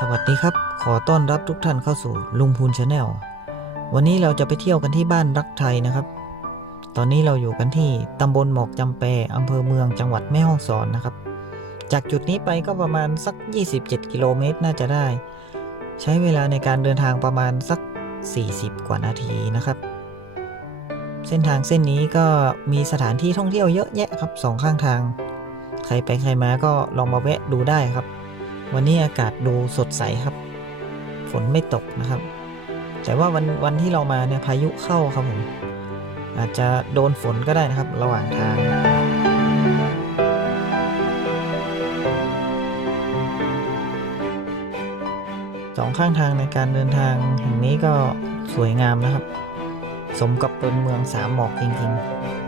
สวัสดีครับ ขอต้อนรับทุกท่านเข้าสู่ลุงพูนชาแนล วันนี้เราจะไปเที่ยวกันที่บ้านรักไทยนะครับ ตอนนี้เราอยู่กันที่ตำบลหมอกจำแปอำเภอเมืองจังหวัดแม่ฮ่องสอนนะครับ จากจุดนี้ไปก็ประมาณสัก 27 กิโลเมตรน่าจะได้ ใช้เวลาในการเดินทางประมาณสัก 40 กว่านาทีนะครับ เส้นทางเส้นนี้ก็มีสถานที่ท่องเที่ยวเยอะแยะครับสองข้างทาง ใครไปใครมาก็ลองมาแวะดูได้ครับ วันนี้อากาศดูสดใสครับ ฝนไม่ตกนะครับ แต่ว่าวันวันที่เรามาเนี่ยพายุเข้าครับผมอาจจะโดนฝนก็ได้นะครับ ระหว่างทางสองข้างทางในการเดินทางแห่งนี้ก็สวยงามนะครับ สมกับเป็นเมืองสามหมอกจริง ๆ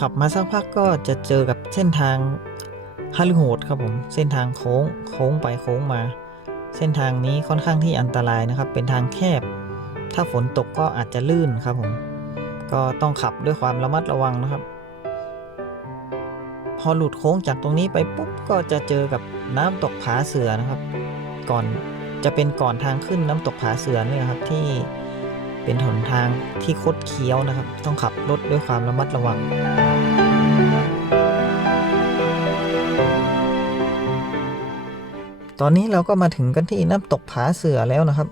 ขับมาสักพักก็จะเจอกับเส้นทางฮาลือโหดครับผมเส้นทางโค้งโค้งไปโค้งมา เส้นทางนี้ค่อนข้างที่อันตรายนะครับ เป็นทางแคบ ถ้าฝนตกก็อาจจะลื่นครับผมก็ต้องขับด้วยความระมัดระวังนะครับ พอหลุดโค้งจากตรงนี้ไปปุ๊บก็จะเจอกับน้ำตกผาเสือนะครับ ก่อนจะเป็นก่อนทางขึ้นน้ำตกผาเสือเนี่ยครับที่ เป็นหนทางที่คดเคี้ยวนะครับ ต้องขับรถด้วยความระมัดระวัง ตอนนี้เราก็มาถึงกันที่น้ำตกผาเสือแล้วนะครับ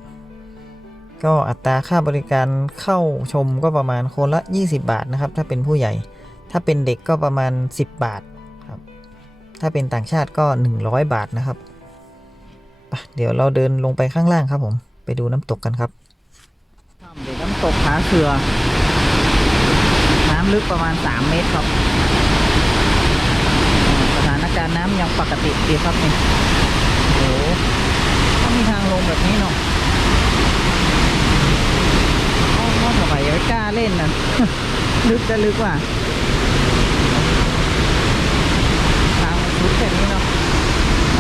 ก็อัตราค่าบริการเข้าชมก็ประมาณคนละ 20 บาทนะครับ ถ้าเป็นผู้ใหญ่ ถ้าเป็นเด็กก็ประมาณ 10 บาทครับ ถ้าเป็นต่างชาติก็ 100 บาทนะครับ เดี๋ยวเราเดินลงไปข้างล่างครับผม ไปดูน้ำตกกันครับ ตกผาเสือ น้ำลึกประมาณ 3 เมตรครับ สถานการณ์น้ำยังปกติดีครับนี่โอ้ถ้ามีทางลงแบบนี้เนาะอ้อมๆไปไม่กล้าเล่นนะลึกจะลึกว่ะทางมันสุดแค่นี้เนาะ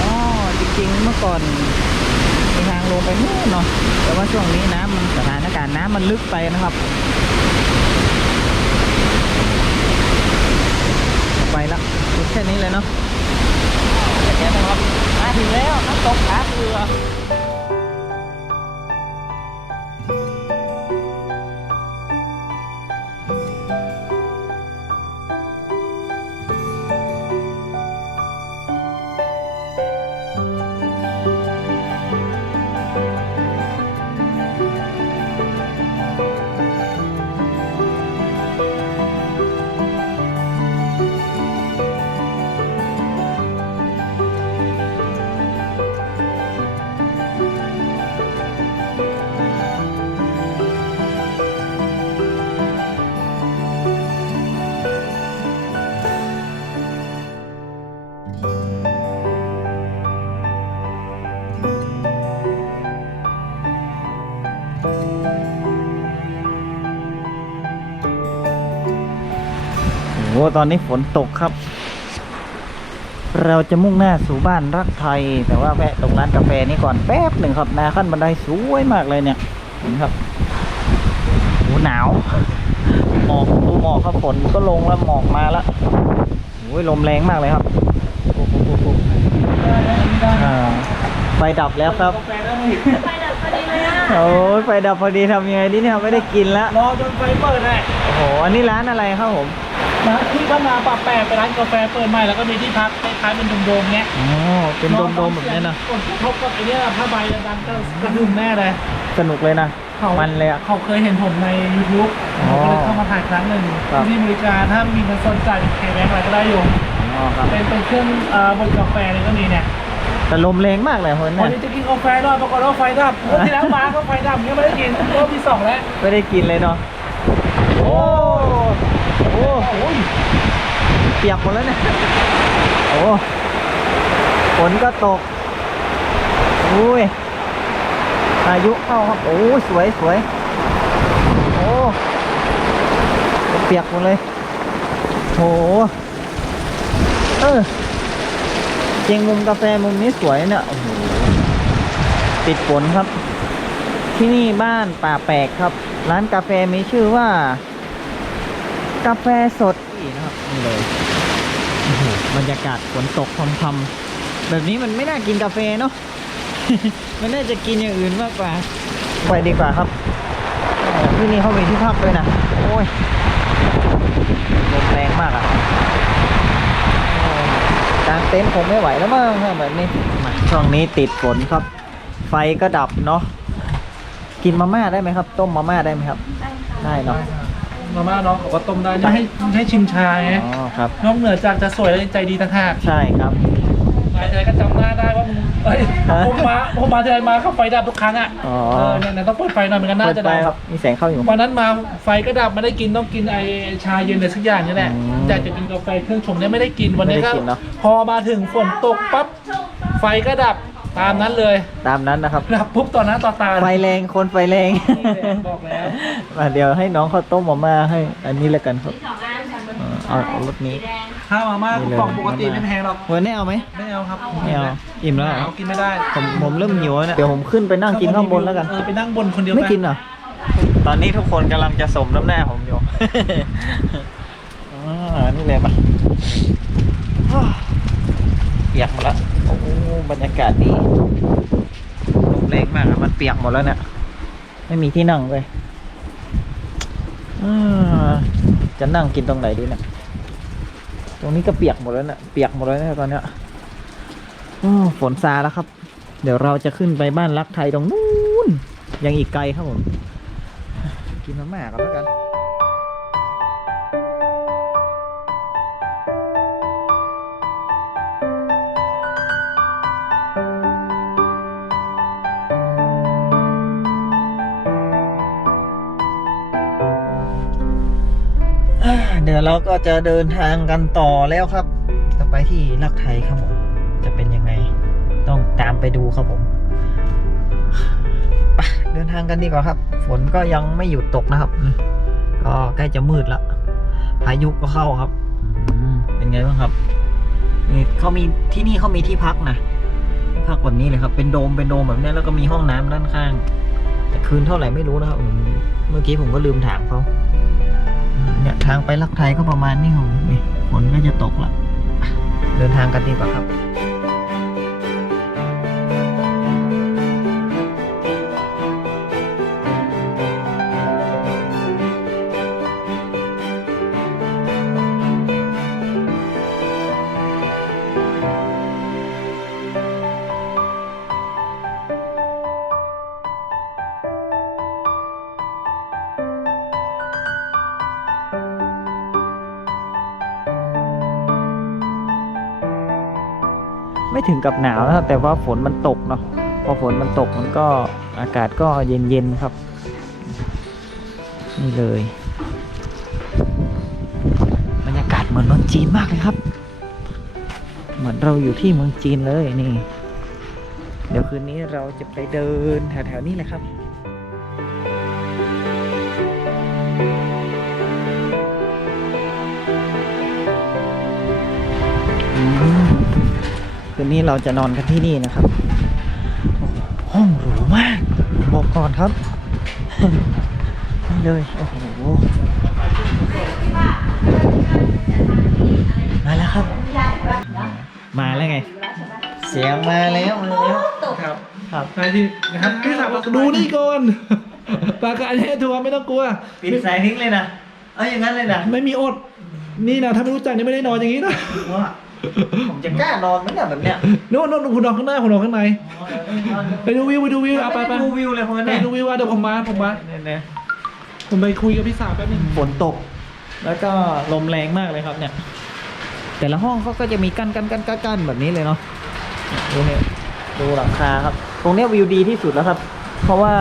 อ๋อจริงๆเมื่อก่อน ลงไปนู่นเนาะแต่ว่าช่วงนี้น้ำมันสถานการณ์น้ำมันลึกไปนะครับ ไปละสุดแค่นี้เลยเนาะอย่างเงี้ยนะครับมาถึงแล้วน้ำตกขาเสือ ตอนนี้ฝนตกครับ เราจะมุ่งหน้าสู่บ้านรักไทย แต่ว่าแวะตรงร้านกาแฟนี้ก่อนแป๊บหนึ่งครับนาขั้นบันไดสวยมากเลยเนี่ยเห็นครับโอ้หนาวหมอกดูหมอกครับฝนก็ลงแล้วหมอกมาแล้วโอ้ยลมแรงมากเลยครับโอ้โหไฟดับแล้วครับ โอ้ยไฟดับพอดีทำยังไงดีเนี่ยไม่ได้กินแล้วรอจนไฟเปิดเลยโอ้โหอันนี้ร้านอะไรครับผมนะที่เข้ามาปรับแปลงเป็นร้านกาแฟเปิดใหม่แล้วก็มีที่พักคล้ายๆเป็นโดมๆเงี้ยอ๋อเป็นโดมๆแบบนี้นะกดทบกับไอ้เนี่ยผ้าใบดังๆก็กระหึ่มแน่เลย สนุกเลยนะเขามันเลยอะเขาเคยเห็นผมใน YouTube อ๋อผมก็เลยเข้ามาถ่ายครั้งหนึ่งครับที่บริการถ้ามีเงินสนจ่ายเป็นเคแบงอะไรก็ได้อยู่อ๋อครับเป็นเป็นเครื่องเอ่อบดกาแฟเลยก็มีเนี่ย แต่ลมแรงมากเลยคนวันเนี่ยนี้จะกินกาแฟด้วยปรากฏว่าไฟดับรอบที่แล้วมาก็ไฟดับยังไม่ได้กินรอบที่สองแล้วไม่ได้กินเลยเนาะโอ้โอ้โหเปียกหมดแล้วเนี่ยโอ้ฝนก็ตกอุ้ยพายุเข้าครับโอ้ยสวยสวยโอ้เปียกหมดเลยโหเออ จริงมุมกาแฟมุมนี้สวยเนี่ยโอ้โหติดฝนครับ ที่นี่บ้านป่าแปลกครับ ร้านกาแฟมีชื่อว่า กาแฟสดนี่นะครับนี่เลยโอ้โหบรรยากาศฝนตกพรำๆแบบนี้มันไม่น่ากินกาแฟเนาะมันน่าจะกินอย่างอื่นมากกว่า ไปดีกว่าครับเออที่นี่เขามีที่พักด้วยนะโอ้ยลมแรงมากอะ่ะโอ้ย กางเต็นท์คงไม่ไหวแล้วมั้งแบบนี้มาช่วงนี้ติดฝนครับ ไฟก็ดับเนาะกินมาม่าได้ไหมครับ ต้มมาม่าได้ไหมครับ ได้เนาะมาม่าน้องเขาก็ต้มได้จะให้ให้ชิมชาไงอ๋อครับน้องเหนือจากจะสวยและใจดีต่างหากใช่ครับมาทีไรก็จำหน้าได้ว่ามึง เอ้ยฮะผมมาผมมาทีไรมาเข้าไฟดับทุกครั้งอะอ๋อ เออเนี่ยเนี่ยต้องเปิดไฟหน่อยเหมือนกันน่าเปิดจะไฟดับครับมีแสงเข้าอยู่ วันนั้นมาไฟก็ดับไม่ได้กินต้องกินไอชาเย็นอะไรสักอย่างนี่แหละอืมอยากจะกินกาแฟเครื่องชงเนี่ยไม่ได้กินวันนี้ไม่ได้ก็กินเนอะ พอมาถึงฝนตกปั๊บไฟก็ดับตามนั้นเลยตามนั้นนะครับ ดับปุ๊บตอนนั้นต่อตาไฟแรงคนไฟแรงนี่แหละบอกแล้ว มาเดี๋ยวให้น้องเขาต้มมาม่าให้ อันนี้แล้วกันครับ เออเอาเอารถนี้ ข้าวมาม่านี่เลยกล่องปกติไม่แพงหรอกวันนี้เอาไหมไม่เอาครับไม่เอาอิ่มแล้วเหรอเอากินไม่ได้ผมผมเริ่มหิวแล้วเนี่ยเดี๋ยวผมขึ้นไปนั่งกินข้างบนแล้วกันเออไปนั่งบนคนเดียวไม่กินเหรอตอนนี้ทุกคนกำลังจะสมน้ำหน้าผมอยู่อ่านี่เลยปะเปียกหมดแล้วโอ้บรรยากาศดีลมแรงมากอะมันเปียกหมดแล้วเนี่ยไม่มีที่นั่งเลยอ่าจะนั่งกินตรงไหนดีเนี่ยต รงนี้ก็เปียกหมดแล้วเนี่ยเปียกหมดแล้วนะตอนเนี้ยโอ้ฝนซาแล้วครับ เดี๋ยวเราจะขึ้นไปบ้านรักไทยตรงนู้น ยังอีกไกลครับผม กินมาม่ากันแล้วกัน เดี๋ยวเราก็จะเดินทางกันต่อแล้วครับ จะไปที่รักไทยครับผม จะเป็นยังไง ต้องตามไปดูครับผมไปเดินทางกันดีกว่าครับ ฝนก็ยังไม่หยุดตกนะครับ ก็ใกล้จะมืดละพายุก็เข้าครับเป็นไงบ้างครับนี่เขามีที่นี่เขามีที่พักนะพักแบบนี้เลยครับ เป็นโดมเป็นโดมแบบนี้แล้วก็มีห้องน้ำด้านข้าง แต่คืนเท่าไหร่ไม่รู้นะครับผมเมื่อกี้ผมก็ลืมถามเขา เนี่ยทางไปลักไทยก็ประมาณนี้ครับนี่ฝนก็จะตกละเดินทางกันดีกว่าครับ ไม่ถึงกับหนาวนะแต่ว่าฝนมันตกเนาะพอฝนมันตกมันก็อากาศก็เย็นๆครับ นี่เลย บรรยากาศเหมือนเมืองจีนมากเลยครับ เหมือนเราอยู่ที่เมืองจีนเลยนี่ เดี๋ยวคืนนี้เราจะไปเดินแถวๆนี้เลยครับ นนี้เราจะนอนกันที่นี่นะครับโอ้โหห้องหรูมาก บอกก่อนครับ นี่เลย โอ้โห มาแล้วครับ มาแล้วไง เสียงมาแล้วมาแล้วครับครับนายที่นะครับพี่สาวบอกดูนี่ก่อนปากกาเททัวร์ไม่ต้องกลัวปิดสายทิ้งเลยนะ เอาอย่างนั้นเลยนะ ไม่มีอด นี่นะถ้าไม่รู้จักนี่ไม่ได้นอนอย่างนี้นะว่า ผมจะกล้านอนไหมเนี่ยแบบเนี้ยโน่นโน่นคุณนอนข้างหน้าคุณนอนข้างในไปดูวิวไปดูวิวเอาไปไปม่ดูวิวเลยคนไปเนี่ยดูวิวอะเดี๋ยวผมมาผมมาเนี่ยผมไปคุยกับพี่สาวแป๊บนึงฝนตก แล้วก็ลมแรงมากเลยครับเนี่ย แต่ละห้องเขาก็จะมีกั้นกั้นกั้นกั้นกั้นแบบนี้เลยเนาะดูเนี่ยดูหลังคาครับ ตรงเนี้ยวิวดีที่สุดแล้วครับ เพราะว่า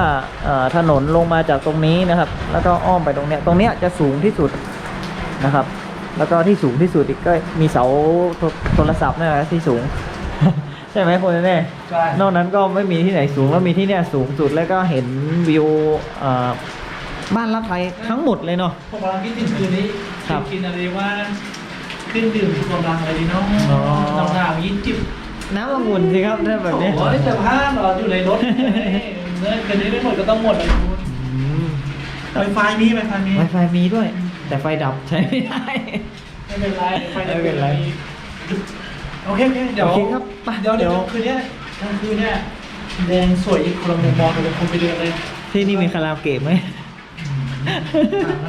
เอ่อถนนลงมาจากตรงนี้นะครับ แล้วก็อ้อมไปตรงเนี้ยตรงเนี้ยจะสูงที่สุดนะครับ แล้วก็ที่สูงที่สุดอีกก็มีเสาโทรโทรศัพท์นี่แหละที่สูง ใช่ไหมคนแน่ใช่นอกนั้นก็ไม่มีที่ไหนสูงแล้วมีที่เนี่ยสูงสุดแล้วก็เห็นวิวเอ่อบ้านรักไทยทั้งหมดเลยเนาะผมกำลังคิดถึงคืนนี้ครับกินอะไรว่าขึ้นดื่มสุกกำลังอะไรดีเนาะอ๋อหนาวๆยิ้มจิบน้ำองุ่นสิครับถ้าแบบนี้โอ้ยจะพลาดเหรออยู่ในรถเนื้อกันนี้ไม่หมดก็ต้องหมดอะไวไฟมีไวไฟมีไวไฟมีด้วย แต่ไฟดับใช้ไม่ได้ ไม่เป็นไรไฟไม่เป็นไร โอเคโอเคเดี๋ยวโอเคครับไปเดี๋ยวเดี๋ยวเดี๋ยว คืนเนี้ยกลางคืนเนี่ยแดงสวยอีกคนละมุมมองเดี๋ยวผมไปเดินเลยที่นี่มีคาราโอเกะไหม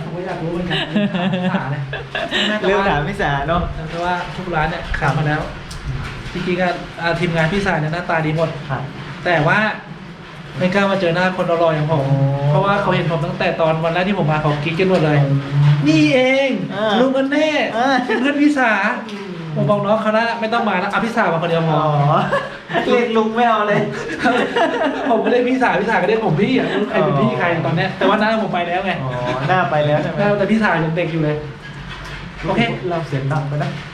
ผมก็อยากรู้เหมือนกันถามเลยเรื่องถามพี่สาเนาะเพราะว่าทุกร้านเนี่ยขายมาแล้วจริงๆก็อ่าทีมงานพี่สายเนี่ยหน้าตาดีหมด ครับ แต่ว่า ไม่กล้ามาเจอหน้าคนรอๆอย่างผมโอ้เพราะว่าเขาเห็นผมตั้งแต่ตอนวันแรกที่ผมมาเขากิ๊กกันหมดเลย นี่เองอ่าลุงกันแน่อ่า เป็นเพื่อนพี่สาผมบอกน้องเขานะไม่ต้องมาแล้วเอาพี่สามาคนเดียวพออ๋อเรียกลุงไม่เอาเลย ผมไม่ได้พี่สาพี่สาก็เรียกผมพี่อะไม่รู้ใครเป็นพี่ใครตอนเนี้ยแต่ว่าหน้าผมไปแล้วไงอ๋อหน้าไปแล้วใช่ไหมหน้าแต่พี่สายังเด็กอยู่เลย โอเค เราเสียงดังไปนะ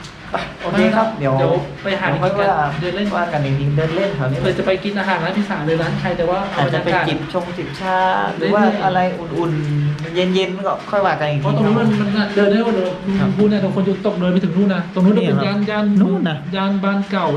ไป โอเคครับ เดี๋ยวเดี๋ยวไปหาเดี๋ยวค่อยที่กินกันว่าเดินเล่นว่ากันอีกทีเดินเล่นแถวนี้เลยจะไปกินอาหารร้านพี่สาเลยร้านใครแต่ว่าอาจจะไปบรรยากาศ จิบชงจิบชาหรือว่าอะไรอุ่นๆ เย็นๆก็ค่อยว่ากันอีกเพทีราะตรงนู้นมันมันเดินได้หมดเลยครับพูดเนี่ยตรงคนอยู่ตกเดินไปถึงนู่นนะตรงนู้นนี่เป็นเหรอยานยานนู่นน่ะยานบานเก่า